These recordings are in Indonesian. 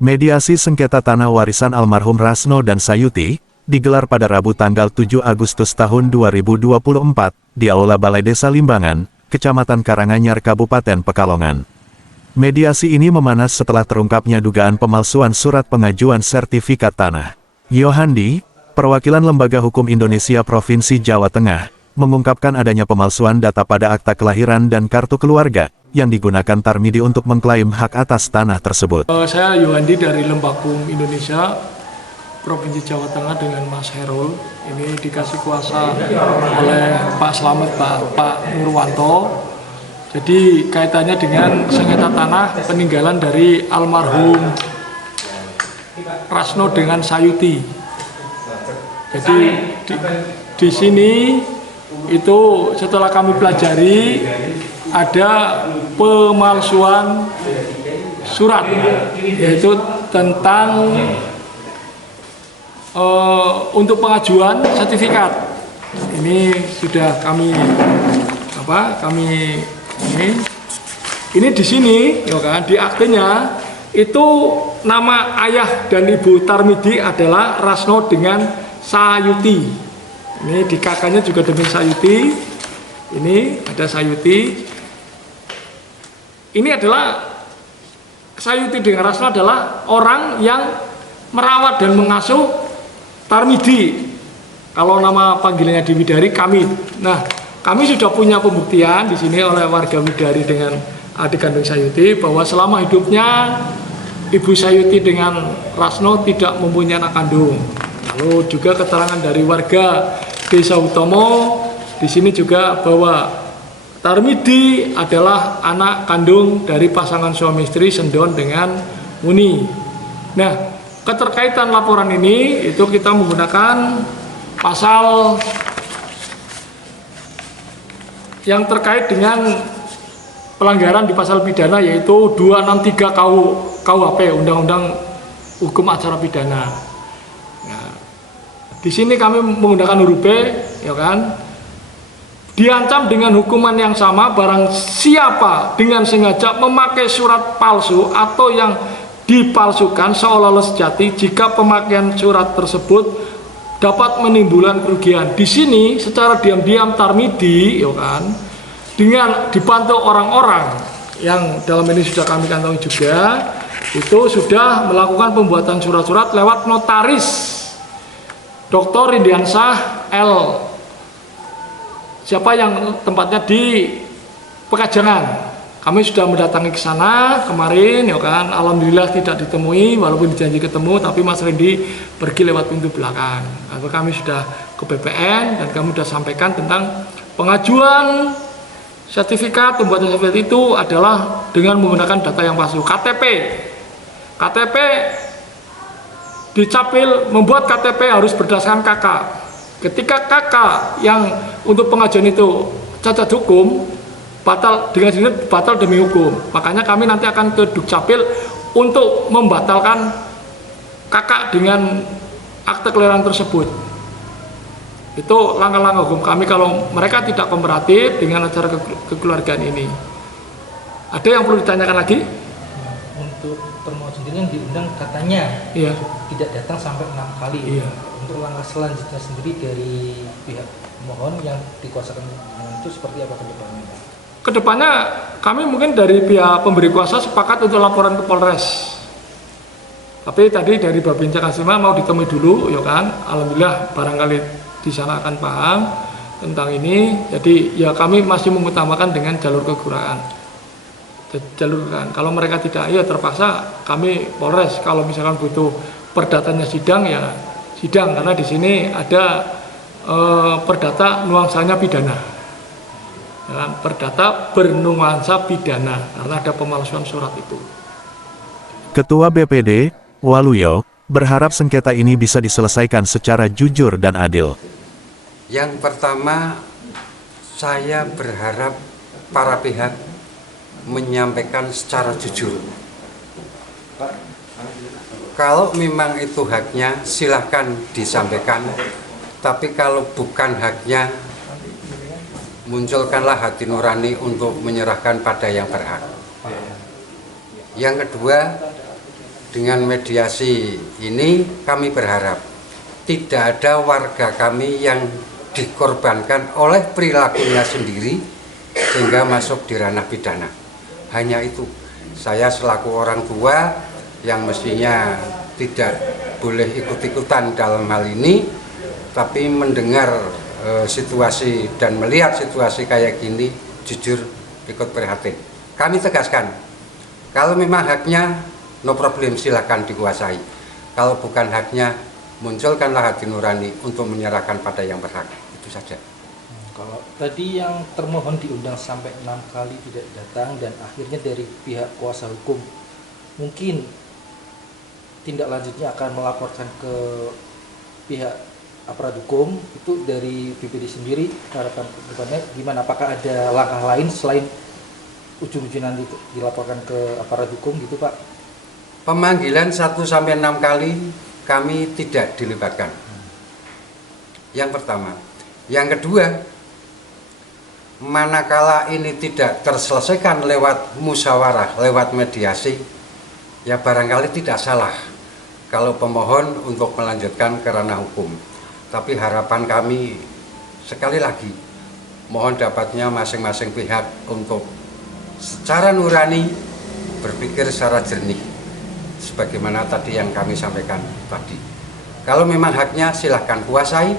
Mediasi sengketa tanah warisan almarhum Rasno dan Sayuti digelar pada Rabu tanggal 7 Agustus tahun 2024 di Aula Balai Desa Limbangan, Kecamatan Karanganyar, Kabupaten Pekalongan. Mediasi ini memanas setelah terungkapnya dugaan pemalsuan surat pengajuan sertifikat tanah. Yohandi, perwakilan Lembaga Hukum Indonesia Provinsi Jawa Tengah, mengungkapkan adanya pemalsuan data pada akta kelahiran dan kartu keluarga yang digunakan Tarmidi untuk mengklaim hak atas tanah tersebut. Saya Yohandi dari Lembaga Hukum Indonesia Provinsi Jawa Tengah dengan Mas Herul. Ini dikasih kuasa oleh Pak Slamet, Pak Nurwanto. Jadi kaitannya dengan sengketa tanah peninggalan dari almarhum Rasno dengan Sayuti. Jadi di sini itu setelah kami pelajari ada pemalsuan surat, yaitu tentang untuk pengajuan sertifikat. Ini sudah kami ini di sini, ya kan, di aktenya itu nama ayah dan ibu Tarmidi adalah Rasno dengan Sayuti. Ini di kakaknya juga dengan Sayuti. Ini ada Sayuti. Ini adalah Sayuti dengan Rasno adalah orang yang merawat dan mengasuh Tarmidi. Kalau nama panggilannya di Widari, kami. Nah, kami sudah punya pembuktian di sini oleh warga Widari dengan adik kandung Sayuti bahwa selama hidupnya Ibu Sayuti dengan Rasno tidak mempunyai anak kandung. Lalu juga keterangan dari warga Desa Utomo di sini juga bahwa Tarmidi adalah anak kandung dari pasangan suami istri Sendon dengan Muni. Nah, keterkaitan laporan ini itu kita menggunakan pasal yang terkait dengan pelanggaran di pasal pidana, yaitu 263 KUHP, Undang-Undang Hukum Acara Pidana. Nah, di sini kami menggunakan huruf B, ya kan? Diancam dengan hukuman yang sama barang siapa dengan sengaja memakai surat palsu atau yang dipalsukan seolah-olah sejati jika pemakaian surat tersebut dapat menimbulkan kerugian. Di sini secara diam-diam Tarmidi, ya kan, dengan dibantu orang-orang yang dalam ini sudah kami kantongi juga, itu sudah melakukan pembuatan surat-surat lewat notaris Dr. Rindiansah L. Siapa yang tempatnya di Pekajangan. Kami sudah mendatangi ke sana kemarin, ya kan. Alhamdulillah tidak ditemui, walaupun dijanji ketemu, tapi Mas Rendi pergi lewat pintu belakang. Lalu kami sudah ke BPN dan kami sudah sampaikan tentang pengajuan sertifikat. Pembuatan sertifikat itu adalah dengan menggunakan data yang palsu. KTP dicapil, membuat KTP harus berdasarkan KK. Ketika KK yang untuk pengajuan itu cacat hukum, batal dengan sini batal demi hukum. Makanya kami nanti akan ke Dukcapil untuk membatalkan KK dengan akte kelahiran tersebut. Itu langkah-langkah hukum kami kalau mereka tidak kooperatif dengan acara kekeluargaan ini. Ada yang perlu ditanyakan lagi? Untuk termohon sendiri yang diundang katanya tidak datang sampai 6 kali. Untuk langkah selanjutnya sendiri dari pihak mohon yang dikuasakan itu seperti apa ke depannya? Kedepannya kami mungkin dari pihak pemberi kuasa sepakat untuk laporan ke Polres. Tapi tadi dari Babinsa Kasima mau ditemui dulu, ya kan. Alhamdulillah barangkali di sana akan paham tentang ini. Jadi ya kami masih mengutamakan dengan jalur kekuraan. Kalau mereka tidak, ya terpaksa kami Polres. Kalau misalkan butuh perdatanya sidang, ya sidang, karena di sini ada perdata nuansanya pidana. Perdata bernuansa pidana karena ada pemalsuan surat itu. Ketua BPD, Waluyo, berharap sengketa ini bisa diselesaikan secara jujur dan adil. Yang pertama, saya berharap para pihak menyampaikan secara jujur. Kalau memang itu haknya, silahkan disampaikan. Tapi kalau bukan haknya, munculkanlah hati nurani untuk menyerahkan pada yang berhak. Yang kedua, dengan mediasi ini kami berharap tidak ada warga kami yang dikorbankan oleh perilakunya sendiri sehingga masuk di ranah pidana. Hanya itu, saya selaku orang tua yang mestinya tidak boleh ikut-ikutan dalam hal ini, tapi mendengar situasi dan melihat situasi kayak gini, jujur ikut prihatin. Kami tegaskan, kalau memang haknya, no problem, silahkan dikuasai. Kalau bukan haknya, munculkanlah hati nurani untuk menyerahkan pada yang berhak. Itu saja. Kalau tadi yang termohon diundang sampai 6 kali tidak datang dan akhirnya dari pihak kuasa hukum mungkin tindak lanjutnya akan melaporkan ke pihak aparat hukum, itu dari BPD sendiri harapan kedepannya gimana? Apakah ada langkah lain selain ujung-ujung nanti dilaporkan ke aparat hukum gitu Pak? Pemanggilan 1-6 kali kami tidak dilibatkan. Yang pertama. Yang kedua, manakala ini tidak terselesaikan lewat musyawarah, lewat mediasi, ya barangkali tidak salah kalau pemohon untuk melanjutkan ke ranah hukum. Tapi harapan kami sekali lagi, mohon dapatnya masing-masing pihak untuk secara nurani berpikir secara jernih. Sebagaimana tadi yang kami sampaikan tadi. Kalau memang haknya silahkan kuasai,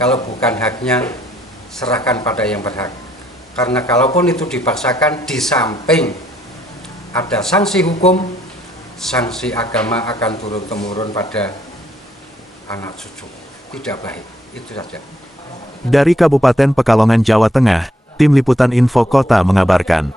kalau bukan haknya serahkan pada yang berhak. Karena kalaupun itu dipaksakan, di samping ada sanksi hukum, sanksi agama akan turun-temurun pada anak cucu. Tidak baik, itu saja. Dari Kabupaten Pekalongan, Jawa Tengah, Tim Liputan Info Kota mengabarkan.